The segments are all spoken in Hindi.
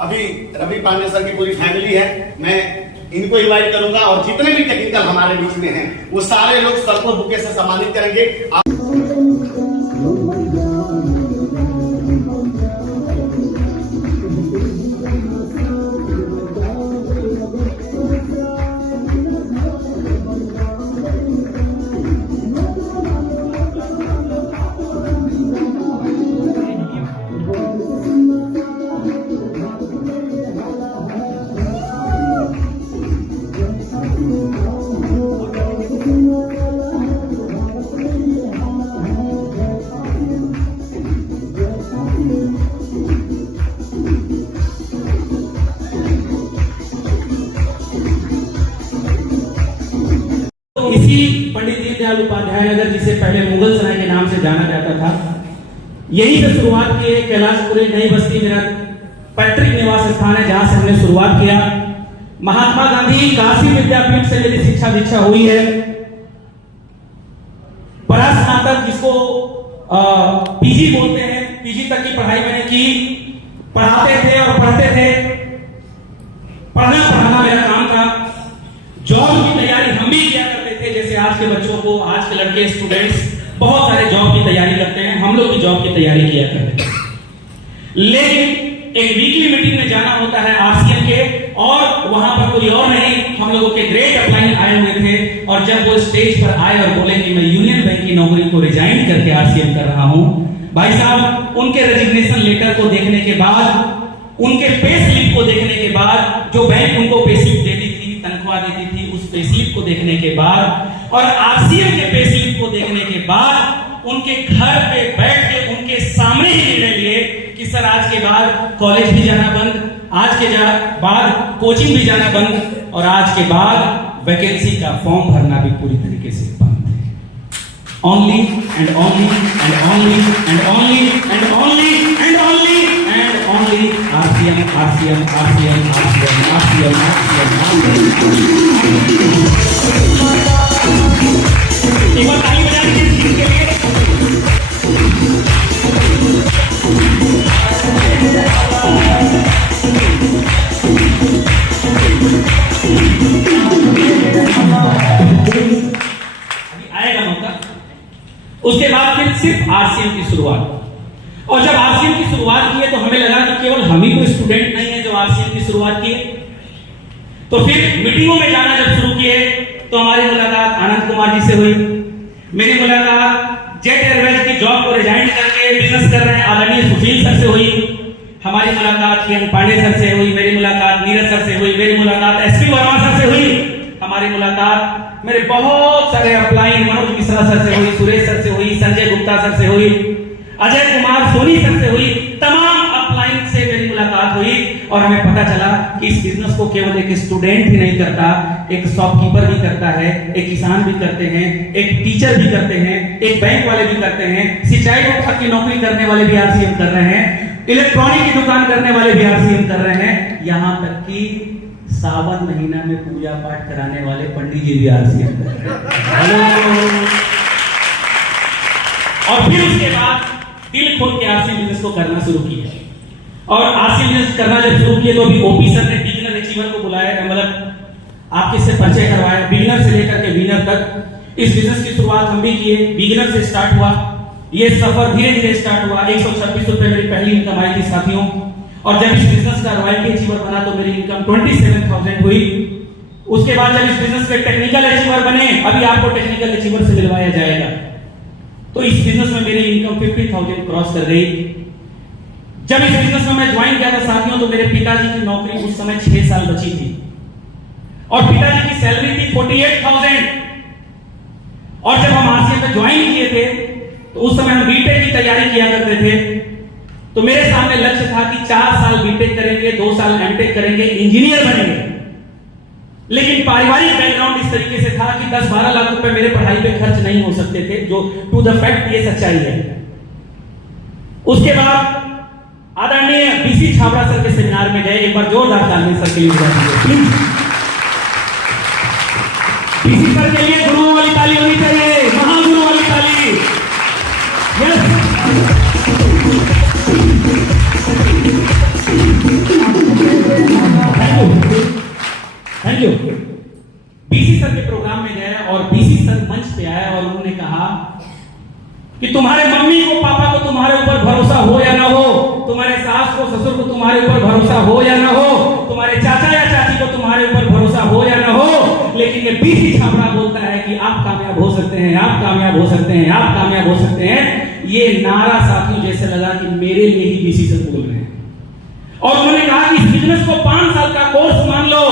अभी रवि पांडे सर की पूरी फैमिली है, मैं इनको इनवाइट करूंगा और जितने भी टेक्निकल हमारे बीच में हैं वो सारे लोग सर को बुके से सम्मानित करेंगे। इसी पंडित दीनदयाल उपाध्याय नगर, जिसे पहले मुगल सराय के नाम से जाना जाता था, यहीं से शुरुआत की। कैलाशपुरी नई बस्ती मेरा पैतृक निवास स्थान है, जहां से हमने शुरुआत किया। महात्मा गांधी काशी विद्यापीठ से मेरी शिक्षा दीक्षा हुई है। परास्नातक, जिसको पीजी बोलते हैं, पीजी तक की पढ़ाई मैंने की। पढ़ाते थे और पढ़ते थे, पढ़ाना मेरा काम था। जॉब की तैयारी हम भी किया करते थे, जैसे आज के बच्चों को, आज के लड़के स्टूडेंट्स बहुत सारे जॉब की तैयारी करते हैं, हम लोग भी जॉब की तैयारी किया करते थे। लेकिन एक वीकली मीटिंग में जाना होता है आरसीएम के, और वहां पर कोई और नहीं, हम लोगों के ग्रेट अपलाइन आए हुए थे। और जब वो स्टेज पर आए और बोले कि मैं यूनियन बैंक की नौकरी को रिजाइन करके आरसीएम कर रहा हूं, भाई साहब, उनके रेजिग्नेशन लेटर को देखने के बाद, उनके पे स्लिप को देखने के बाद, जो बैंक उनको पे स्लिप देती थी, तनख्वाह देती थी, उस पे स्लिप को देखने के बाद और आरसीएम के पे स्लिप को देखने के बाद, उनके घर पे बैठ के उनके सामने ही निर्णय लिए कि सर, आज के बाद कॉलेज भी जाना बंद, आज के बाद कोचिंग भी जाना बंद, और आज के बाद वैकेंसी का फॉर्म भरना भी पूरी तरीके से बंद है। Only and only and only and only and only and only and only RCM RCM RCM RCM RCM RCM. एक बार ताली बजा दीजिए इसके लिए। आएगा मौका। उसके बाद फिर सिर्फ आरसीएम की शुरुआत, और जब आरसीएम की शुरुआत की है तो हमें लगा कि केवल हम ही कोई स्टूडेंट नहीं है जो आरसीएम की शुरुआत की है। तो फिर मीटिंगों में जाना जब शुरू किए तो हमारी मुलाकात आनंद कुमार जी से हुई, मेरी मुलाकात जेट एयरवेज की जॉब को रिजाइन करके बिजनेस कर रहे हैं आदरणीय सुशील सर से हुई, हमारी मुलाकात किरण पांडे सर से हुई, मेरी मुलाकात नीरज सर से हुई, मेरी मुलाकात एसपी वर्मा सर से हुई, हमारी मुलाकात मेरे बहुत सारे अपलाइन मनोज मिश्रा सर से हुई, सुरेश सर से हुई, संजय गुप्ता सर से हुई, अजय कुमार सोनी सर से हुई। तमाम अपलाइन से मेरी मुलाकात हुई और हमें पता चला कि इस बिजनेस को केवल एक स्टूडेंट ही नहीं करता, एक शॉपकीपर भी करता है, एक किसान भी करते हैं, एक टीचर भी करते हैं, एक बैंक वाले भी करते हैं, सिंचाई विभाग की नौकरी करने वाले भी आरसीएम कर रहे हैं, इलेक्ट्रॉनिक की दुकान करने वाले भी आरसीएम कर रहे हैं, यहां तक कि सावन महीना में पूजा पाठ कराने वाले पंडित जी भी आरसीएम कर रहे हैं। और फिर उसके बाद दिल खोल के आरसीएम बिजनेस को करना शुरू किया, और आरसीएम बिजनेस करना जब शुरू किया तो अभी ओपी सर ने बिगिनर अचीवर को बुलाया, मतलब आपके से परिचय करवाया, बिगिनर से लेकर के विनर तक। इस बिजनेस की शुरुआत हम भी किए, बिगिनर से स्टार्ट हुआ, ये सफर धीरे धीरे स्टार्ट हुआ। 126 रुपए मेरी पहली इनकम आई थी साथियों, और जब इस बिजनेस का रॉयल्टी अचीवर बना तो मेरी इनकम 27,000 हुई। उसके बाद जब इस बिजनेस में टेक्निकल अचीवर बने, अभी आपको टेक्निकल अचीवर से मिलवाया जाएगा, तो इस बिजनेस में मेरी इनकम 50,000 क्रॉस कर गई। जब इस बिजनेस में मैं ज्वाइन किया था साथियों, तो मेरे पिताजी की नौकरी उस समय 6 साल बची थी, और पिताजी की सैलरी थी 48,000। और जब हम आरसीएम में ज्वाइन किए थे तो उस समय हम बीटेक की तैयारी किया करते थे, तो मेरे सामने लक्ष्य था कि 4 साल बीटेक करेंगे, 2 साल एमटेक करेंगे, इंजीनियर बनेंगे। लेकिन पारिवारिक बैकग्राउंड इस तरीके से था कि 10-12 लाख रुपए मेरे पढ़ाई पे खर्च नहीं हो सकते थे, जो टू द फैक्ट ये सच्चाई है। उसके बाद आदरणीय बीसी छाबड़ा सर के सेमिनार में गए, एक बार जोरदार ताली सर के लिए प्लीज। बीसी सर के लिए गुरुओं वाली ताली होनी चाहिए, महागुरु वाली ताली। यस मंच पे आया और उन्होंने कहा कि तुम्हारे मम्मी को पापा को तुम्हारे ऊपर भरोसा हो या ना हो, तुम्हारे सास को ससुर को तुम्हारे ऊपर भरोसा हो या ना हो, तुम्हारे चाचा या चाची को तुम्हारे ऊपर भरोसा हो या ना हो, लेकिन ये बीसी छापड़ा बोलता है कि आप कामयाब हो सकते हैं, आप कामयाब हो सकते हैं, आप कामयाब हो सकते हैं। ये नारा साथियों जैसे लगा कि मेरे लिए ही बीसी से बोल रहे हैं। और उन्होंने कहा कि इस बिजनेस को 5 साल का कोर्स मान लो,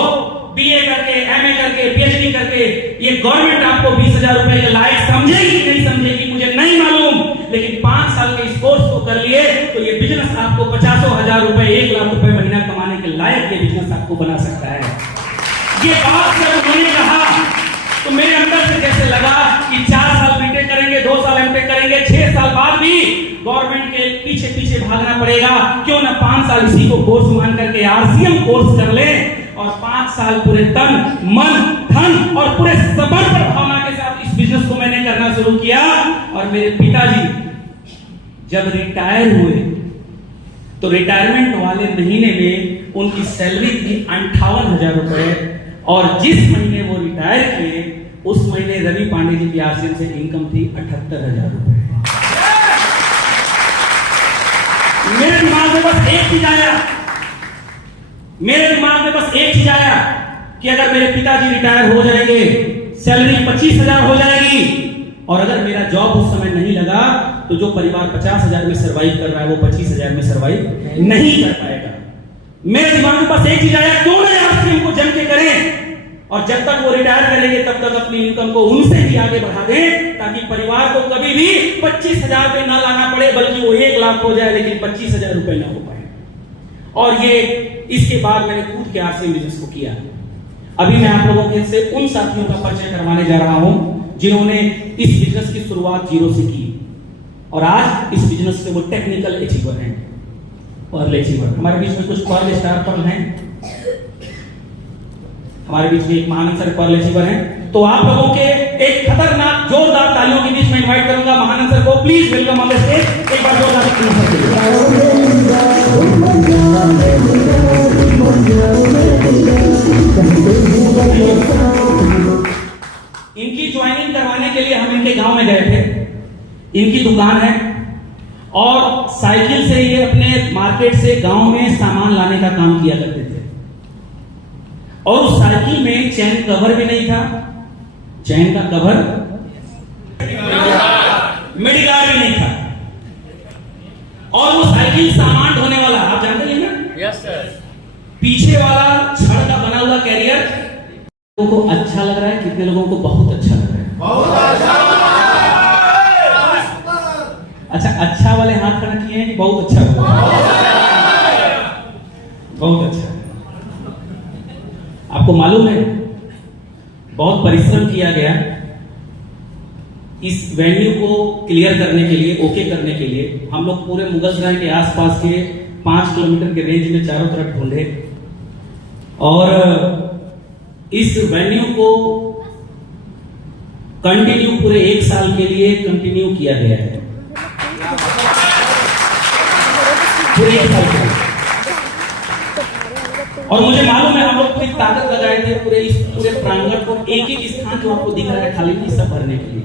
बीए करके, एमए करके, पीएचडी करके, ये गवर्नमेंट आपको 20,000 रुपए के लायक समझेगी नहीं समझेगी मुझे नहीं मालूम, लेकिन 5 साल के इस कोर्स को कर लिए तो ये बिजनेस आपको 50,000 रुपए, 1 लाख रुपए महीना कमाने के लायक ये बिजनेस आपको बना सकता है। ये बात जब उन्होंने कहा तो मेरे अंदर से जैसे लगा कि 4 साल बीटेक करेंगे, 2 साल एमटेक करेंगे, 6 साल बाद भी गवर्नमेंट के पीछे पीछे भागना पड़ेगा, क्यों ना 5 साल इसी को कोर्स मान करके आरसीएम कोर्स कर ले और 5 साल पूरे तन मन धन और पूरे समर्पण भावना के साथ इस बिजनेस को मैंने करना शुरू किया। और मेरे पिताजी जब रिटायर हुए तो रिटायरमेंट वाले महीने में उनकी सैलरी थी 58,000 रुपए, और जिस महीने वो रिटायर किए उस महीने रवि पांडे जी की आरसीएम से इनकम थी 78,000 रुपए। मेरे दिमाग में बस एक चीज आया, कि अगर मेरे पिताजी रिटायर हो जाएंगे, सैलरी 25,000 हो जाएगी, और अगर मेरा जॉब उस समय नहीं लगा तो जो परिवार 50,000 में सर्वाइव कर रहा है वो 25,000 में सर्वाइव नहीं कर पाएगा। मेरे दिमाग में बस एक चीज आया, क्यों ना आरसीएम को जम के करें, और जब तक वो रिटायर करेंगे तब तक अपनी इनकम को उनसे भी आगे बढ़ा दें, ताकि परिवार को कभी भी 25,000 रुपए ना लाना पड़े, बल्कि वो 1 लाख हो जाए लेकिन 25,000 रुपए ना हो पाए। और ये इसके बाद मैंने कूद के आरसीएम बिजनेस को किया। अभी मैं आप लोगों के से उन साथियों का परिचय करवाने जा रहा हूं जिन्होंने इस बिजनेस की शुरुआत 0 से की और आज इस बिजनेस के वो टेक्निकल अचीवर हैं, पर्ल अचीवर। हमारे बीच में कुछ पर्ल स्टार पर्ल हैं, हमारे बीच में एक महानंद सर पर्ल अचीवर हैं। तो आप लोगों के एक खतरनाक जोरदार तालियों के बीच में इनवाइट करूंगा महानंद सर को। Please welcome on the stage. एक बार जोरदार इनकी ज्वाइनिंग करवाने के लिए हम इनके गांव में गए थे। इनकी दुकान है और साइकिल से ये अपने मार्केट से गांव में सामान लाने का काम किया करते थे, और उस साइकिल में चैन कवर भी नहीं था, चैन का कवर मेडिगार्ड भी नहीं था, और वो साइकिल सामान ढोने वाला, आप जानते हैं ना, यस सर, पीछे वाला छड़ का बना हुआ कैरियर। लोगों को अच्छा लग रहा है, कितने लोगों को बहुत अच्छा लग रहा है? बहुत अच्छा। अच्छा, अच्छा वाले हाथ खड़ा किए हैं कि बहुत अच्छा? बहुत अच्छा। आपको मालूम है बहुत परिश्रम किया गया इस वेन्यू को क्लियर करने के लिए, ओके करने के लिए। हम लोग पूरे मुगलसराय के आसपास के 5 किलोमीटर के रेंज में चारों तरफ ढूंढे और इस वेन्यू को कंटिन्यू पूरे 1 साल के लिए कंटिन्यू किया गया है, पूरे 1 साल के। और मुझे मालूम है हम लोग पूरी ताकत लगाए थे पूरे प्रांगण को, एक एक स्थान जो आपको दिख रहा है खाली नहीं, सब भरने के लिए।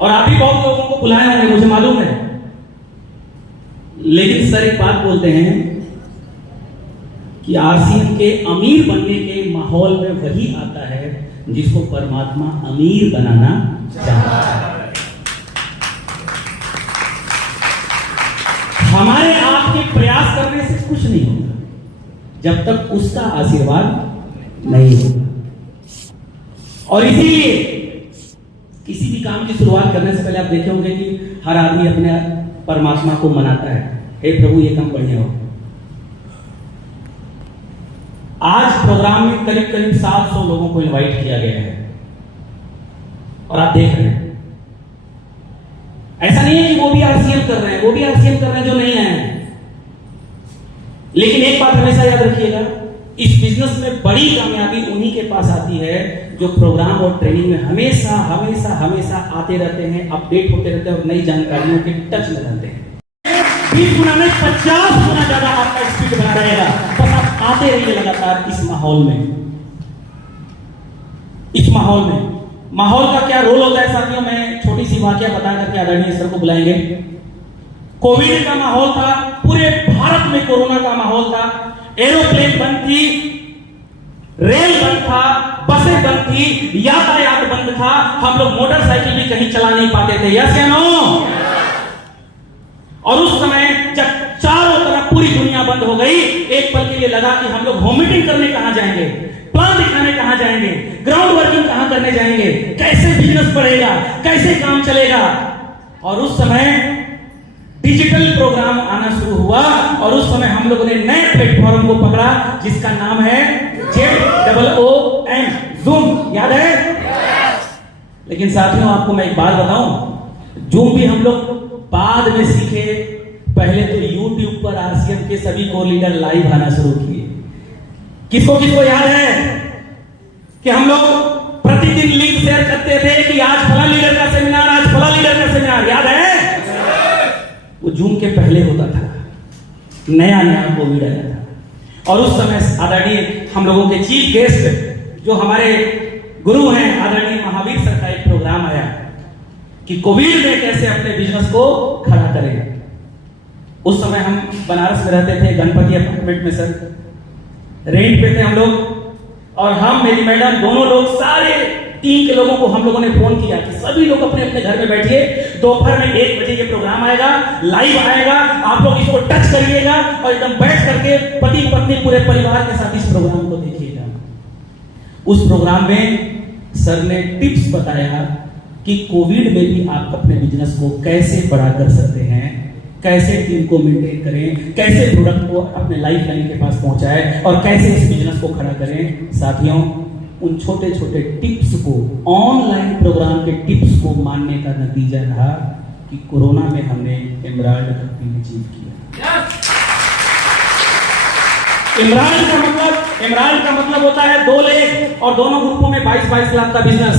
और आप भी बहुत लोगों को बुलाया है, मुझे मालूम है। लेकिन सर एक बात बोलते हैं कि आरसीएम के अमीर बनने के माहौल में वही आता है जिसको परमात्मा अमीर बनाना चाहता है। हमारे आपके प्रयास करने से कुछ नहीं होगा जब तक उसका आशीर्वाद नहीं होगा। और इसीलिए किसी भी काम की शुरुआत करने से पहले आप देखे होंगे कि हर आदमी अपने परमात्मा को मनाता है, हे प्रभु ये काम बढ़िया हो। आज प्रोग्राम में करीब 700 लोगों को इनवाइट किया गया है और आप देख रहे हैं। ऐसा नहीं है कि वो भी आरसीएम कर रहे हैं, वो भी आरसीएम कर रहे हैं जो नहीं आए हैं। लेकिन एक बात हमेशा याद रखिएगा, इस बिजनेस में बड़ी कामयाबी उन्हीं के पास आती है जो प्रोग्राम और ट्रेनिंग में हमेशा हमेशा हमेशा आते रहते हैं, अपडेट होते रहते हैं और नई जानकारियों के टच में रहते हैं। 20 गुना में 50 गुना ज्यादा आपका स्पीड बना रहेगा, बस आप आते रहिए लगातार इस माहौल में। माहौल का क्या रोल होता है साथियों, मैं छोटी सी वाकया बता करके आदरणीय सर को बुलाएंगे। कोविड का माहौल था, पूरे भारत में कोरोना का माहौल था, एरोप्लेन बंद थी, रेल बंद था, बसें बंद थी, यातायात बंद था, हम लोग मोटरसाइकिल भी कहीं चला नहीं पाते थे। यस या नो? और उस समय जब चारों तरफ पूरी दुनिया बंद हो गई, एक पल के लिए लगा कि हम लोग होम मीटिंग करने कहां जाएंगे, प्लान दिखाने कहां जाएंगे, ग्राउंड वर्किंग कहां करने जाएंगे, कैसे बिजनेस बढ़ेगा, कैसे काम चलेगा। और उस समय डिजिटल प्रोग्राम आना शुरू हुआ और उस समय हम लोगों ने नए प्लेटफॉर्म को पकड़ा जिसका नाम है ZOOM, जूम। याद है? लेकिन साथियों आपको मैं एक बात बताऊं, जूम भी हम लोग बाद में सीखे। पहले तो YouTube पर RCM के सभी कोर लीडर लाइव आना शुरू किए। किसको किसको याद है कि हम लोग प्रतिदिन लिंक शेयर करते थे कि आज फला लीडर का सेमिनार, आज फला लीडर का सेमिनार? याद है? वो जूम के पहले होता था, नया नया कोविड आया था। और उस समय आदरणीय हम लोगों के चीफ गेस्ट जो हमारे गुरु हैं आदरणीय महावीर सर का एक प्रोग्राम आया कि कोविड में कैसे अपने बिजनेस को खड़ा करें। उस समय हम बनारस में रहते थे, गणपति अपार्टमेंट में सर, रेंट पे थे हम लोग, और हम मेरी मैडम दोनों लोग सारे टीम के लोगों को हम लोगों ने फोन किया कि सभी लोग अपने अपने घर में बैठिए, दोपहर में 1 बजे ये प्रोग्राम आएगा, लाइव आएगा, आप लोग इसको टच करिएगा और एकदम बैठ करके पति पत्नी पूरे परिवार के साथ इस प्रोग्राम को देखिएगा। उस प्रोग्राम में सर ने टिप्स बताया कि कोविड में भी आप अपने बिजनेस को कैसे बड़ा कर सकते हैं, कैसे टीम को मेंटेन करें, कैसे प्रोडक्ट को अपने लाइफ लाइन के पास पहुंचाएं और कैसे इस बिजनेस को खड़ा करें। साथियों, उन छोटे छोटे टिप्स को, ऑनलाइन प्रोग्राम के टिप्स को मानने का नतीजा रहा कि कोरोना में हमने एमराल्ड कप अचीव किया। एमराल्ड का मतलब होता है 2 लेग और दोनों ग्रुपों में 22-22 लाख का बिजनेस।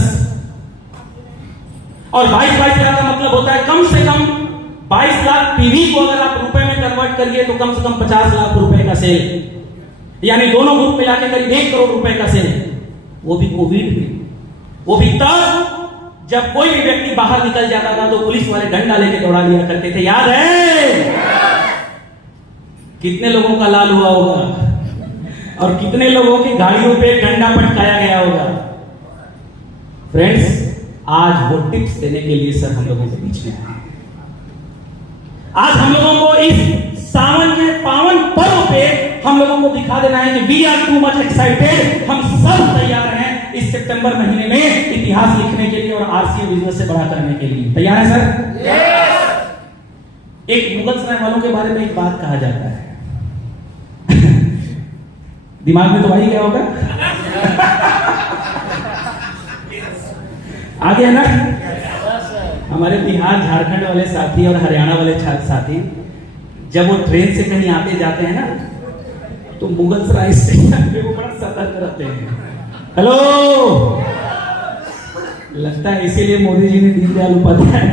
और 22-22 लाख का मतलब होता है कम से कम 22 लाख पीवी को अगर आप रुपए में कन्वर्ट करिए तो कम से कम 50 लाख रुपए का सेल, यानी दोनों ग्रुप मिला के करीब 1 करोड़ रुपए का सेल। वो भी कोविड में, वो भी तब जब कोई भी व्यक्ति बाहर निकल जाता था तो पुलिस वाले डंडा लेके दौड़ा लिया करते थे। याद है? कितने लोगों का लाल हुआ होगा और कितने लोगों की गाड़ियों पे डंडा पटकाया गया होगा। फ्रेंड्स, आज वो टिप्स देने के लिए सर हम लोगों के बीच में आए। आज हम लोगों को इस सावन के पावन पर्व पे हम लोगों को दिखा देना है कि we are too much excited, हम सब तैयार हैं इस सितंबर महीने में इतिहास लिखने के लिए और आरसीएम बिजनेस से बड़ा करने के लिए। तैयार है सर? yes! एक मुगल सराय वालों के बारे में एक बात कहा जाता है दिमाग में तो आ ही गया होगा आ गया ना? हमारे बिहार झारखंड वाले साथी और हरियाणा वाले साथी जब वो ट्रेन से कहीं आते जाते हैं ना तो मुगल सराय स्टेशन पे वो बड़ा सतर्क रहते हैं। हेलो, लगता है इसीलिए मोदी जी ने दीनदयाल उपाध्याय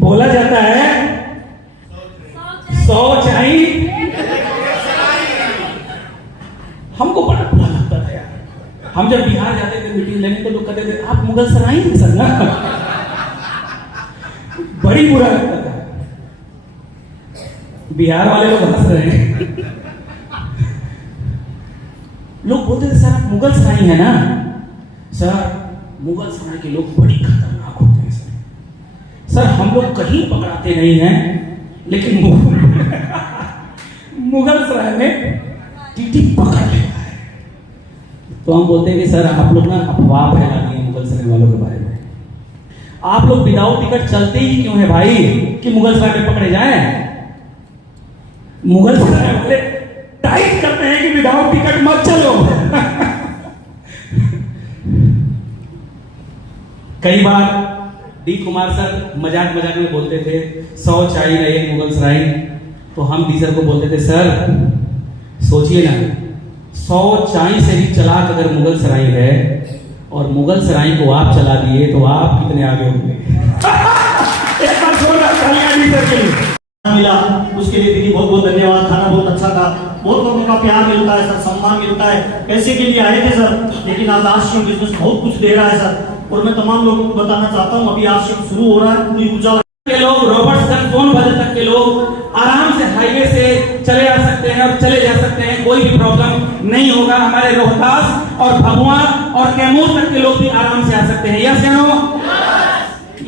बोला जाता है 100 चाहिए। हमको बड़ा बुरा लगता था यार, हम जब बिहार जाते थे मीटिंग लेने तो लोग कहते थे आप मुगल सराय हैं सर ना बड़ी बुरा लगता था। बिहार वाले लोग हंस रहे हैं लोग बोलते थे सर आप मुगल सराय है ना? सर मुगल सराय के लोग बड़ी खतरनाक होते हैं सर हम लोग कहीं पकड़ाते नहीं हैं लेकिन मुगल सराय में टीटी पकड़ लेता है। तो हम बोलते हैं कि सर आप लोग ना अफवाह फैला दिए मुगल सराय वालों के बारे में। आप लोग विदाउट टिकट चलते ही क्यों है भाई कि मुगल सराय में पकड़े जाएं? मुगल सराय वाले टाइट करते हैं कि विदाउट टिकट मत चलो कई बार डी कुमार सर मजाक मजाक में बोलते थे 100 चाय ना एक मुगल सराय, तो हम डी सर को बोलते थे सर सोचिए ना 100 चाय से भी चलाक अगर मुगल सराय है और मुगल सराय को आप चला दिए तो आप कितने आगे होंगे। एक बार जोरदार तालियां डी सर के लिए। मिला उसके लिए दीदी बहुत बहुत धन्यवाद। खाना बहुत अच्छा था, बहुत लोगों का प्यार मिलता है सर, सम्मान मिलता है। पैसे के लिए आए थे सर, लेकिन आज आश्रम बिजनेस बहुत कुछ दे रहा है सर। और मैं तमाम लोगों को बताना चाहता हूँ, अभी आश्रम शुरू हो रहा है, पूरी ऊर्जा के लोग रॉबर्ट्सगंज सोनभद्र तक के लोग आराम से हाईवे से चले आ सकते हैं और चले जा सकते हैं, कोई भी प्रॉब्लम नहीं होगा। हमारे रोहतास और भभुआ और कैमूर तक के लोग भी आराम से आ सकते हैं। यस या नो?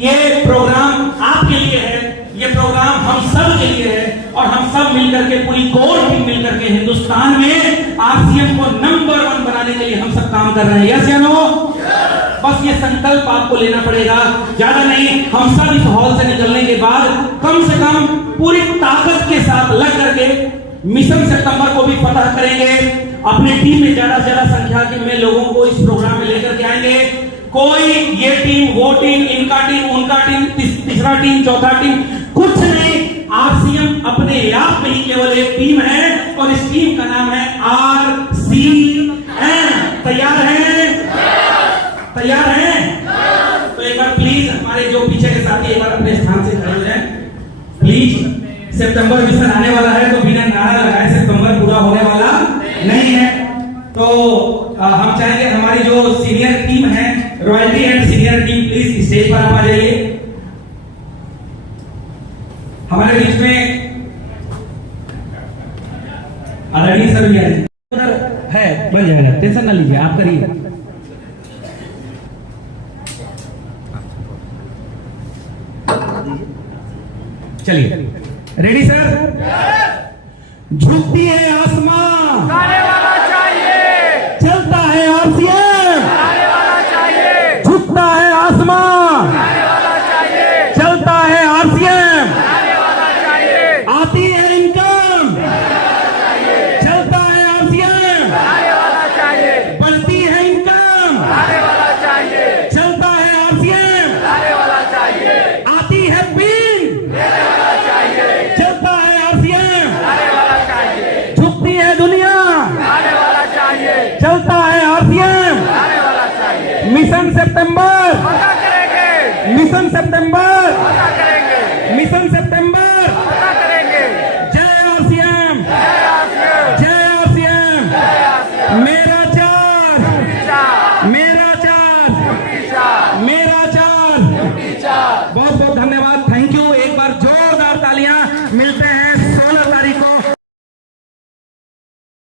ये प्रोग्राम आपके लिए है, ये प्रोग्राम हम सब के लिए है, और हम सब मिलकर के पूरी कोर टीम मिलकर के हिंदुस्तान में आरसीएम को नंबर 1 बनाने के लिए हम सब काम कर रहे हैं। यस या नो? बस ये संकल्प आपको लेना पड़ेगा, ज्यादा नहीं। हम सब इस हॉल से निकलने के बाद कम से कम पूरी ताकत के साथ लग करके मिशन सितंबर को भी फतह करेंगे। अपने टीम में ज्यादा से ज्यादा संख्या में लोगों को इस प्रोग्राम में लेकर के आएंगे। कोई ये टीम, वो टीम, इनका टीम, उनका टीम, तीसरा टीम, चौथा टीम, कुछ नहीं। आरसीएम अपने आप में ही केवल एक टीम है, और इस टीम का नाम है आरसीएम। तैयार है? तैयार है? तो एक बार प्लीज हमारे जो पीछे के साथी एक बार अपने स्थान से खड़े हो जाएं प्लीज। सितंबर मिशन आने वाला है, तो बिना नारा लगाए सितंबर पूरा होने वाला नहीं है। तो हम चाहेंगे हमारी जो सीनियर टीम है, royalty and senior team, please stage पर आप आ जाइए। हमारे बीच में आदरणीय सर भी है, बन जाएगा, टेंशन ना लीजिए, आप करिए। चलिए, रेडी सर? झुकती है आसमां, गाने वाला चाहिए, चलता है आरसीएम, गाने वाला चाहिए, झुकता है आसमां, गाने वाला चाहिए, चलता है आरसीएम, गाने वाला चाहिए, आती है इनकम, चलता है आरसीएम, गाने वाला चाहिए, बढ़ती है इनकम, गाने वाला चाहिए, चलता है आरसीएम, गाने वाला चाहिए, आती है पिन, गाने वाला चाहिए, चलता है आरसीएम, गाने वाला चाहिए, झुकती है दुनिया, गाने वाला चाहिए, चलता है आरसीएम, गाने वाला चाहिए। मिशन सितंबर, पता करेंगे, मिशन सितंबर, पता करेंगे, मिशन सितंबर। पता करेंगे। जय आरसीएम, जय आरसीएम, जय आरसीएम। जय आरसीएम। मेरे